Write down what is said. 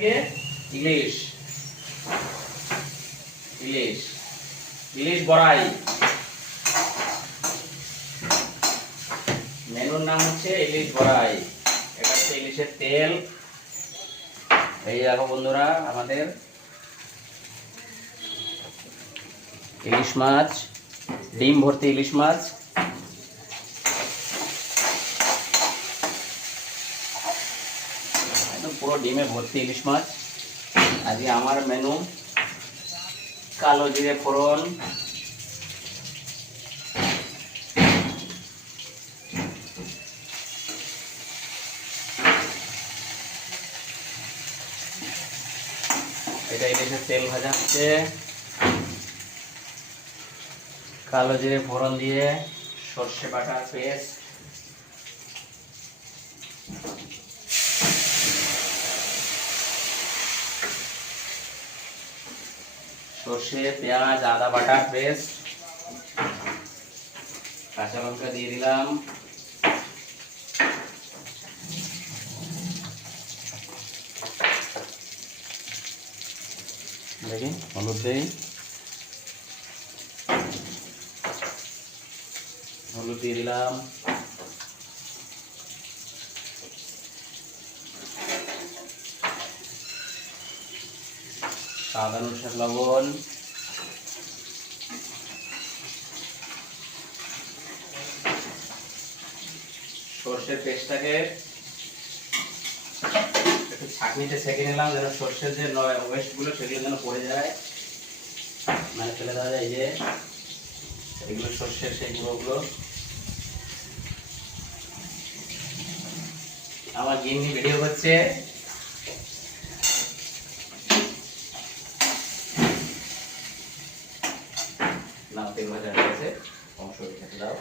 আজকে ইলিশ ইলিশ ইলিশ বড়াই। মেনুর নাম হচ্ছে ইলিশ বড়াই। এটা হচ্ছে ইলিশের তেল। এই দেখো বন্ধুরা, আমাদের ইলিশ মাছ, ডিম ভর্তি ইলিশ মাছ। একদম পুরো ডিমে ভর্তি ইলিশ মাছ। আজকে আমার মেনু কালো জিরে ফোড়ন, এটা ইলিশের তেল ভাজা হচ্ছে। কালো জিরে ফোড়ন দিয়ে সর্ষে বাটার পেস্ট, সর্ষে পেঁয়াজ আদা বাটার পেস্ট, কাঁচা লঙ্কা দিয়ে দিলাম, দেখি হলুদ দিই, হলুদ দিয়ে দিলাম, স্বাদ অনুসারে লবণ, সর্ষের পেস্টটাকে একটু ছাঁকনিতে ছেঁকে নিলাম যেন সর্ষের যে ওয়েস্টগুলো সেগুলো যেন পড়ে যায়, মানে ফেলে দেওয়া যায়। এই যে এগুলো সর্ষের সেই গুঁড়োগুলো। আমার গিন্নি ভিডিও করছে। না তেল ভাজা হয়ে গেছে, অংশ রেখে দাও।